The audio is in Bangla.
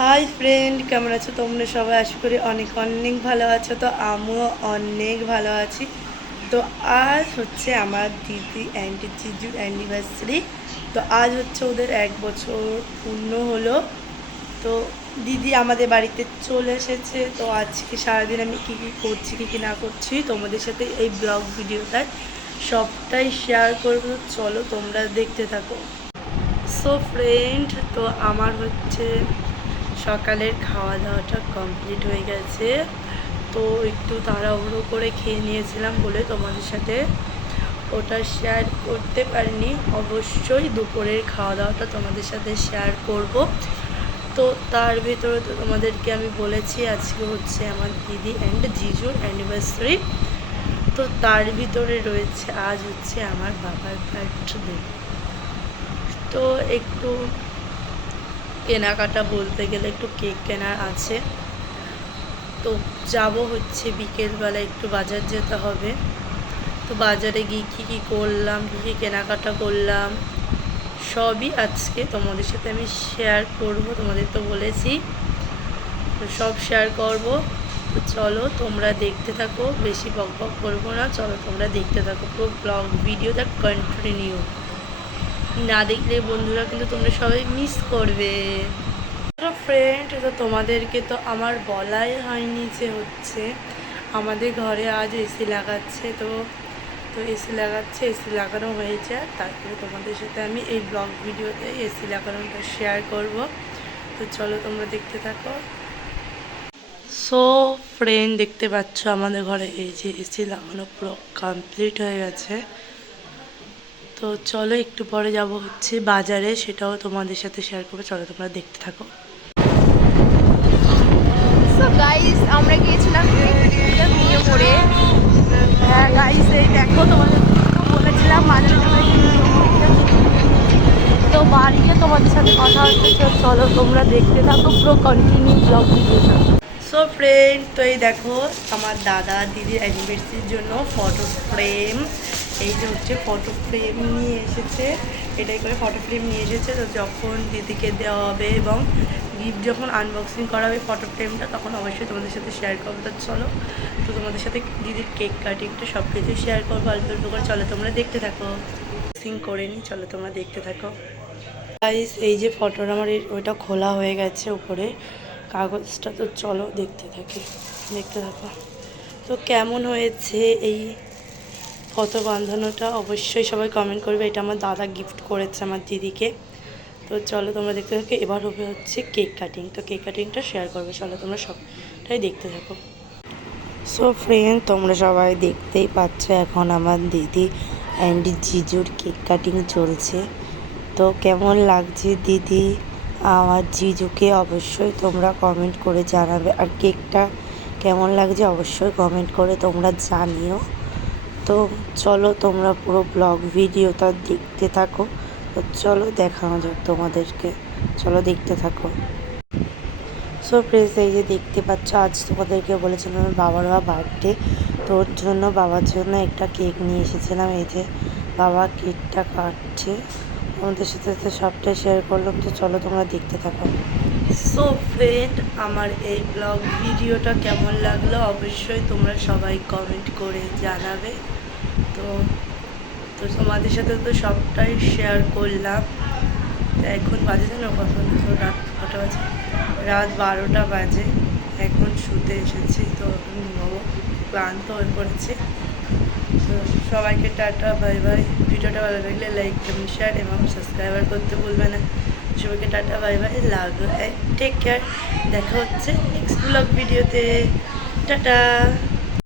হাই ফ্রেন্ড, কেমন আছো তোমরা সবাই? আশা করি অনেক অনেক ভালো আছো। তো আমিও অনেক ভালো আছি। তো আজ হচ্ছে আমার দিদি অ্যান্ড জিজুর অ্যানিভার্সারি। তো আজ হচ্ছে ওদের 1 বছর পূর্ণ হলো। তো দিদি আমাদের বাড়িতে চলে এসেছে। তো আজকে সারাদিন আমি কী কী করছি কী কী না করছি তোমাদের সাথে এই ব্লগ ভিডিওটায় সবটাই শেয়ার করবো। চলো তোমরা দেখতে থাকো। সো ফ্রেন্ড, তো আমার হচ্ছে সকালের খাওয়া দাওয়াটা কমপ্লিট হয়ে গেছে। তো একটু তাড়াহুড়ো করে খেয়ে নিয়েছিলাম বলে তোমাদের সাথে ওটা শেয়ার করতে পারিনি। অবশ্যই দুপুরের খাওয়া দাওয়াটা তোমাদের সাথে শেয়ার করব। তো তার ভিতরে তো তোমাদেরকে আমি বলেছি আজকে হচ্ছে আমার দিদি অ্যান্ড জিজুর অ্যানিভার্সারি। তো তার ভিতরে রয়েছে আজ হচ্ছে আমার বাবার বার্থডে। তো একটু কেনাকাটা বলতে গেলে একটু কেক কেনার আছে। তো যাব হচ্ছে বিকেলবেলা, একটু বাজার যেতে হবে। তো বাজারে গিয়ে কী কী করলাম, কী কী কেনাকাটা করলাম সবই আজকে তোমাদের সাথে আমি শেয়ার করব। তোমাদের তো বলেছি তো সব শেয়ার করব। তো চলো তোমরা দেখতে থাকো, বেশি বক বক করবো না। চলো তোমরা দেখতে থাকো পুরো ব্লগ ভিডিওটা কন্টিনিউ। না দেখলে বন্ধুরা কিন্তু তোমরা সবাই মিস করবে। ফ্রেন্ড, তো তোমাদেরকে তো আমার বলাই হয়নি যে হচ্ছে আমাদের ঘরে আজ এসি লাগাচ্ছে। তো এসি লাগাচ্ছে, এসি লাগানো হয়েছে। তারপরে তোমাদের সাথে আমি এই ব্লগ ভিডিওতে এসি লাগানোটা শেয়ার করব। তো চলো তোমরা দেখতে থাকো। সো ফ্রেন্ড, দেখতে পাচ্ছ আমাদের ঘরে এই যে এসি লাগানো পুরো কমপ্লিট হয়ে গেছে। তো চলো একটু পরে যাব হচ্ছে বাজারে, সেটাও তোমাদের সাথে শেয়ার করবো। চলো তোমরা দেখতে থাকো। গাইস, আমরা গিয়েছিলাম নিয়ে পড়ে। হ্যাঁ গাইস, এই দেখো তোমাদের বলেছিলাম মাঝে তো বাড়িতে তোমাদের সাথে কথা হচ্ছে। তো চলো তোমরা দেখতে থাকো পুরো কন্টিনিউ ব্লগ ভিডিওটা। সো ফ্রেন্ড, তো এই দেখো আমার দাদা দিদির অ্যানিভার্সারির জন্য ফটো ফ্রেম, এই যে হচ্ছে ফটো ফ্রেম নিয়ে এসেছে। এটাই করে ফটো ফ্রেম নিয়ে এসেছে। তো যখন দিদিকে দেওয়া হবে এবং গিফট যখন আনবক্সিং করা হবে ফটো ফ্রেমটা, তখন অবশ্যই তোমাদের সাথে শেয়ার করবো। তো চলো, তো তোমাদের সাথে দিদির কেক কাটিংটা সব কিছু শেয়ার করবো অল্প অল্প করে। চলো তোমরা দেখতে থাকো, সিং করে নিই। চলো তোমরা দেখতে থাকো। গাইস, এই যে ফটোটা আমার ওইটা খোলা হয়ে গেছে উপরে কাগজটা। তো চলো দেখতে থাকো। তো কেমন হয়েছে এই ফটো বাঁধানোটা অবশ্যই সবাই কমেন্ট করবে। এটা আমার দাদা গিফট করেছে আমার দিদিকে। তো চলো তোমরা দেখতে থাকো। এবার হবে হচ্ছে কেক কাটিং। তো কেক কাটিংটা শেয়ার করবে। চলো তোমরা সবটাই দেখতে থাকো। সো ফ্রেন্ড, তোমরা সবাই দেখতেই পাচ্ছ এখন আমার দিদি অ্যান্ড জিজুর কেক কাটিং চলছে। তো কেমন লাগছে দিদি আমার জিজুকে অবশ্যই তোমরা কমেন্ট করে জানাবে। আর কেকটা কেমন লাগছে অবশ্যই কমেন্ট করে তোমরা জানিও। তো চলো তোমরা পুরো ব্লগ ভিডিওটা দেখতে থাকো। তো চলো দেখানো যাক তোমাদেরকে। চলো দেখতে থাকো। সো প্লিজ, এই যে দেখতে পাচ্ছ আজ তোমাদেরকে বলেছিলাম আমার বাবার বার্থডে। তোর জন্য বাবার জন্য একটা কেক নিয়ে এসেছিলাম। এই যে বাবা কেকটা কাটছে, আমাদের সাথে তো সবটাই শেয়ার করলাম। তো চলো তোমরা দেখতে থাকো। সো ফ্রেন্ড, আমার এই ব্লগ ভিডিওটা কেমন লাগলো অবশ্যই তোমরা সবাই কমেন্ট করে জানাবে। তো তো তোমাদের সাথে তো সবটাই শেয়ার করলাম। এখন বাজে যেন রাত 12টা বাজে। এখন শুতে এসেছি। তো ঘুমাবো, ক্লান্ত হয়ে পড়েছে। তো সবাইকে টাটা, বাই বাই। ভিডিওটা ভালো লাগলে লাইক কমেন্ট শেয়ার এবং সাবস্ক্রাইবার করতে ভুলবে না। সবাইকে টাটা, bye bye, love you, take care. দেখা হচ্ছে নেক্সট ব্লগ ভিডিওতে। টাটা।